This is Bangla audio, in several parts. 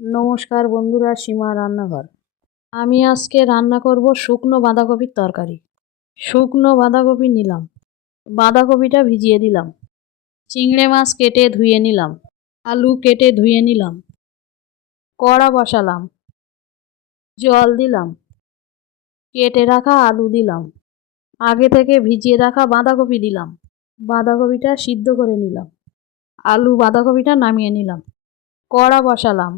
নমস্কার বন্ধুরা, সীমা রান্নাঘর। আমি আজকে রান্না করব শুকনো বাঁধাকপির তরকারি। শুকনো বাঁধাকপি নিলাম, বাঁধাকপিটা ভিজিয়ে দিলাম, চিংড়ি মাছ কেটে ধুয়ে নিলাম, আলু কেটে ধুয়ে নিলাম, কড়া বসালাম, জল দিলাম, কেটে রাখা আলু দিলাম, আগে থেকে ভিজিয়ে রাখা বাঁধাকপি দিলাম, বাঁধাকপিটা সিদ্ধ করে নিলাম, আলু বাঁধাকপিটা নামিয়ে নিলাম, কড়া বসালাম,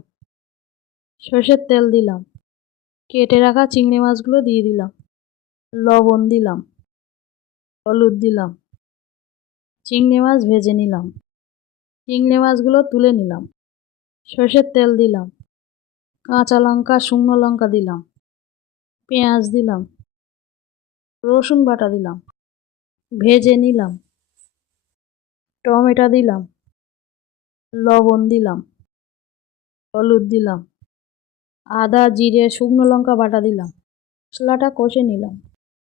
সর্ষের তেল দিলাম, কেটে রাখা চিংড়ি মাছগুলো দিয়ে দিলাম, লবণ দিলাম, হলুদ দিলাম, চিংড়ি মাছ ভেজে নিলাম, চিংড়ি মাছগুলো তুলে নিলাম, সর্ষের তেল দিলাম, কাঁচা লঙ্কা শুকনো লঙ্কা দিলাম, পেঁয়াজ দিলাম, রসুন বাটা দিলাম, ভেজে নিলাম, টমেটো দিলাম, লবণ দিলাম, হলুদ দিলাম, আদা জিরে শুকনো লঙ্কা বাটা দিলাম, মশলাটা কষে নিলাম,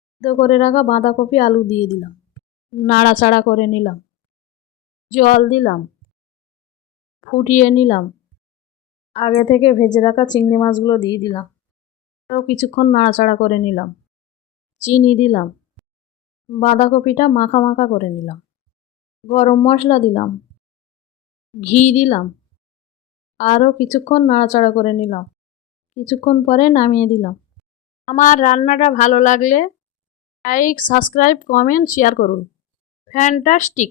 সিদ্ধ করে রাখা বাঁধাকপি আলু দিয়ে দিলাম, নাড়াচাড়া করে নিলাম, জল দিলাম, ফুটিয়ে নিলাম, আগে থেকে ভেজে রাখা চিংড়ি মাছগুলো দিয়ে দিলাম, আরও কিছুক্ষণ নাড়াচাড়া করে নিলাম, চিনি দিলাম, বাঁধাকপিটা মাখা মাখা করে নিলাম, গরম মশলা দিলাম, ঘি দিলাম, আরও কিছুক্ষণ নাড়াচাড়া করে নিলাম, কিছুক্ষণ পরে নামিয়ে দিলাম। আমার রান্নাটা ভালো লাগলে লাইক সাবস্ক্রাইব কমেন্ট শেয়ার করুন। ফ্যান্টাস্টিক।